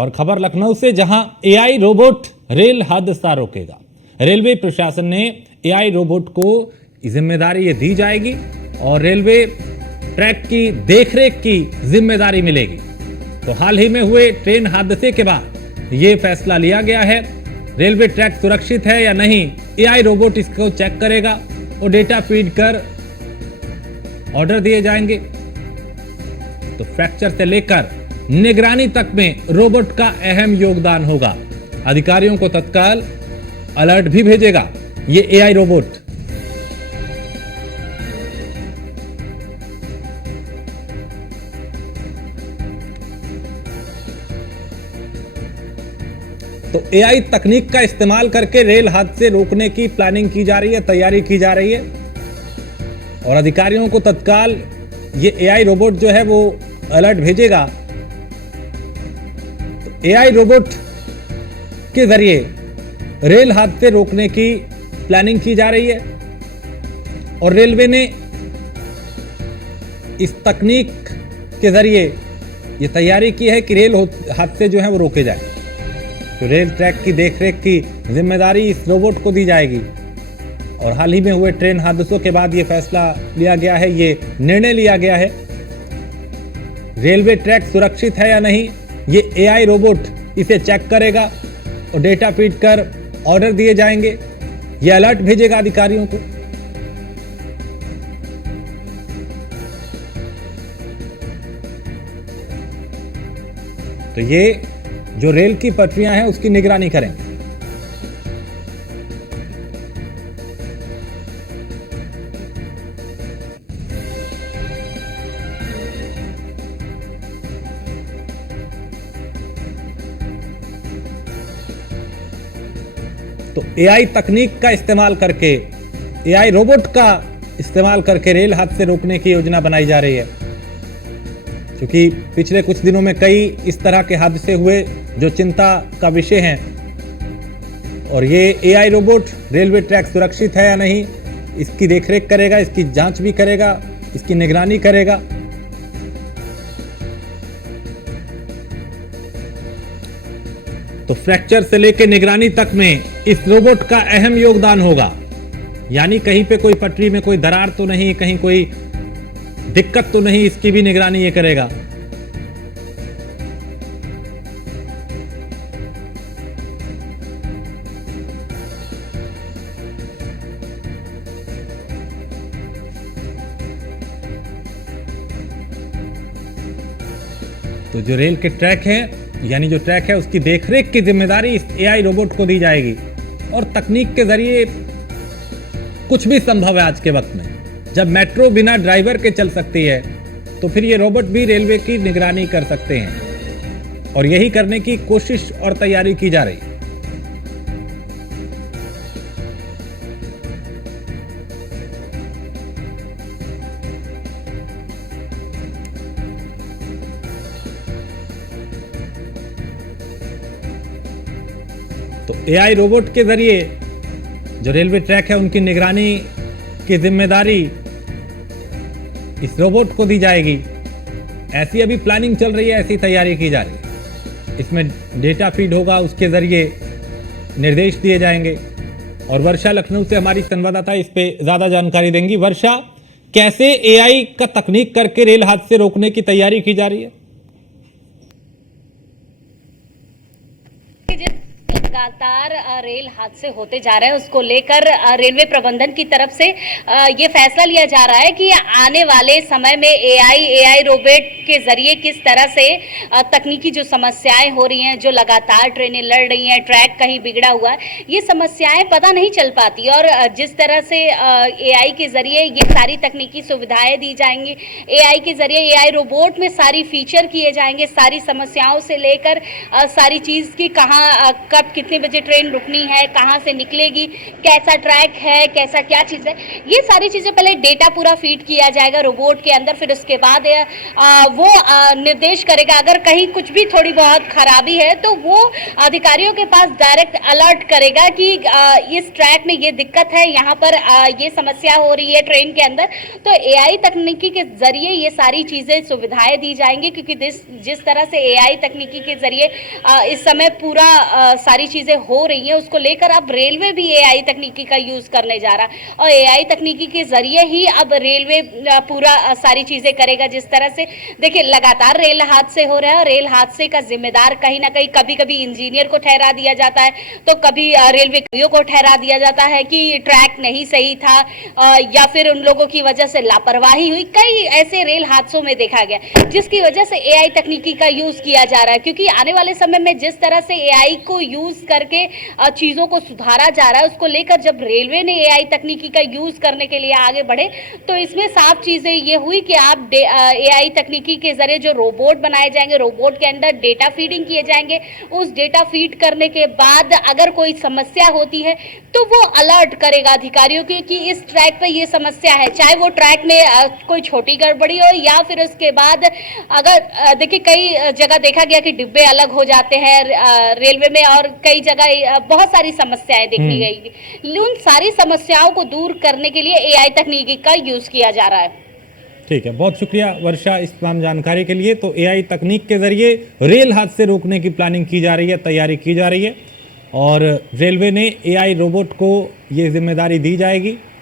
और खबर लखनऊ से, जहां एआई रोबोट रेल हादसा रोकेगा। रेलवे प्रशासन ने एआई रोबोट को जिम्मेदारी ये दी जाएगी और रेलवे ट्रैक की देखरेख की जिम्मेदारी मिलेगी। तो हाल ही में हुए ट्रेन हादसे के बाद ये फैसला लिया गया है। रेलवे ट्रैक सुरक्षित है या नहीं, एआई रोबोट इसको चेक करेगा और डेटा फीड कर ऑर्डर दिए जाएंगे। तो फ्रैक्चर से लेकर निगरानी तक में रोबोट का अहम योगदान होगा। अधिकारियों को तत्काल अलर्ट भी भेजेगा ये एआई रोबोट। तो एआई तकनीक का इस्तेमाल करके रेल हादसे रोकने की प्लानिंग की जा रही है, तैयारी की जा रही है और अधिकारियों को तत्काल ये एआई रोबोट जो है वो अलर्ट भेजेगा। तो एआई रोबोट के जरिए रेल हादसे रोकने की प्लानिंग की जा रही है और रेलवे ने इस तकनीक के जरिए ये तैयारी की है कि रेल हादसे जो है वो रोके जाए। तो रेल ट्रैक की देखरेख की जिम्मेदारी इस रोबोट को दी जाएगी और हाल ही में हुए ट्रेन हादसों के बाद ये फैसला लिया गया है, ये निर्णय लिया गया है। रेलवे ट्रैक सुरक्षित है या नहीं, ये एआई रोबोट इसे चेक करेगा और डेटा फीड कर ऑर्डर दिए जाएंगे। ये अलर्ट भेजेगा अधिकारियों को। तो ये जो रेल की पटरियां हैं उसकी निगरानी करेंगे। तो एआई तकनीक का इस्तेमाल करके, एआई रोबोट का इस्तेमाल करके रेल हादसे रोकने की योजना बनाई जा रही है, क्योंकि पिछले कुछ दिनों में कई इस तरह के हादसे हुए जो चिंता का विषय हैं। और ये एआई रोबोट रेलवे ट्रैक सुरक्षित है या नहीं, इसकी देखरेख करेगा, इसकी जांच भी करेगा, इसकी निगरानी करेगा। तो फ्रैक्चर से लेकर निगरानी तक में इस रोबोट का अहम योगदान होगा। यानी कहीं पे कोई पटरी में कोई दरार तो नहीं, कहीं कोई दिक्कत तो नहीं, इसकी भी निगरानी ये करेगा। तो जो रेल के ट्रैक है, यानी जो ट्रैक है उसकी देखरेख की जिम्मेदारी इस एआई रोबोट को दी जाएगी। और तकनीक के जरिए कुछ भी संभव है आज के वक्त में। जब मेट्रो बिना ड्राइवर के चल सकती है तो फिर ये रोबोट भी रेलवे की निगरानी कर सकते हैं और यही करने की कोशिश और तैयारी की जा रही है। तो एआई रोबोट के जरिए जो रेलवे ट्रैक है उनकी निगरानी की जिम्मेदारी इस रोबोट को दी जाएगी। ऐसी अभी प्लानिंग चल रही है, ऐसी तैयारी की जा रही है। इसमें डेटा फीड होगा, उसके जरिए निर्देश दिए जाएंगे। और वर्षा लखनऊ से हमारी संवाददाता इस पे ज्यादा जानकारी देंगी। वर्षा, कैसे एआई का तकनीक करके रेल हादसे रोकने की तैयारी की जा रही है? लगातार रेल हादसे होते जा रहे हैं, उसको लेकर रेलवे प्रबंधन की तरफ से ये फैसला लिया जा रहा है कि आने वाले समय में एआई रोबोट के जरिए किस तरह से तकनीकी जो समस्याएं हो रही हैं, जो लगातार ट्रेनें लड़ रही हैं, ट्रैक कहीं बिगड़ा हुआ है, ये समस्याएं पता नहीं चल पाती। और जिस तरह से एआई के जरिए ये सारी तकनीकी सुविधाएं दी जाएंगी, एआई के जरिए एआई रोबोट में सारी फीचर किए जाएंगे, सारी समस्याओं से लेकर सारी चीज़ की कहाँ कब कितने बजे ट्रेन रुकनी है, कहाँ से निकलेगी, कैसा ट्रैक है, कैसा क्या चीज़ है, ये सारी चीज़ें पहले डेटा पूरा फीड किया जाएगा रोबोट के अंदर। फिर उसके बाद वो निर्देश करेगा। अगर कहीं कुछ भी थोड़ी बहुत खराबी है तो वो अधिकारियों के पास डायरेक्ट अलर्ट करेगा कि इस ट्रैक में ये दिक्कत है, यहाँ पर ये समस्या हो रही है ट्रेन के अंदर। तो एआई तकनीकी के जरिए ये सारी चीजें सुविधाएं दी जाएंगी, क्योंकि जिस तरह से एआई तकनीकी के जरिए इस समय पूरा सारी चीजें हो रही हैं, उसको लेकर अब रेलवे भी एआई तकनीकी का यूज करने जा रहा है और एआई तकनीकी के जरिए ही अब रेलवे पूरा सारी चीजें करेगा। जिस तरह से देखिए लगातार रेल हादसे हो रहे हैं, रेल हादसे का जिम्मेदार कहीं ना कहीं कभी कभी इंजीनियर को ठहरा दिया जाता है, तो कभी रेलवे कर्मियों को ठहरा दिया जाता है कि ट्रैक नहीं सही था, या फिर उन लोगों की वजह से लापरवाही हुई। कई ऐसे रेल हादसों में देखा गया जिसकी वजह से एआई तकनीकी का यूज किया जा रहा है, क्योंकि आने वाले समय में जिस तरह से एआई को यूज करके चीजों को सुधारा जा रहा है, उसको लेकर जब रेलवे ने एआई तकनीकी का यूज करने के लिए आगे बढ़े तो इसमें साफ चीजें ये हुई कि आप एआई तकनीकी के जरिए जो रोबोट बनाए जाएंगे, रोबोट के अंदर डेटा फीडिंग किए जाएंगे। उस डेटा फीड करने के बाद अगर कोई समस्या होती है तो वो अलर्ट करेगा अधिकारियों की कि इस ट्रैक पे ये समस्या है, चाहे वो ट्रैक में कोई छोटी गड़बड़ी हो या फिर उसके बाद अगर देखिए कई जगह देखा गया कि डिब्बे अलग हो जाते हैं रेलवे में, और कई जगह बहुत सारी समस्याएं देखी गई। उन सारी समस्याओं को दूर करने के लिए एआई तकनीकी का यूज किया जा रहा है। ठीक है, बहुत शुक्रिया वर्षा इस तमाम जानकारी के लिए। तो एआई तकनीक के जरिए रेल हादसे रोकने की प्लानिंग की जा रही है, तैयारी की जा रही है और रेलवे ने एआई रोबोट को ये जिम्मेदारी दी जाएगी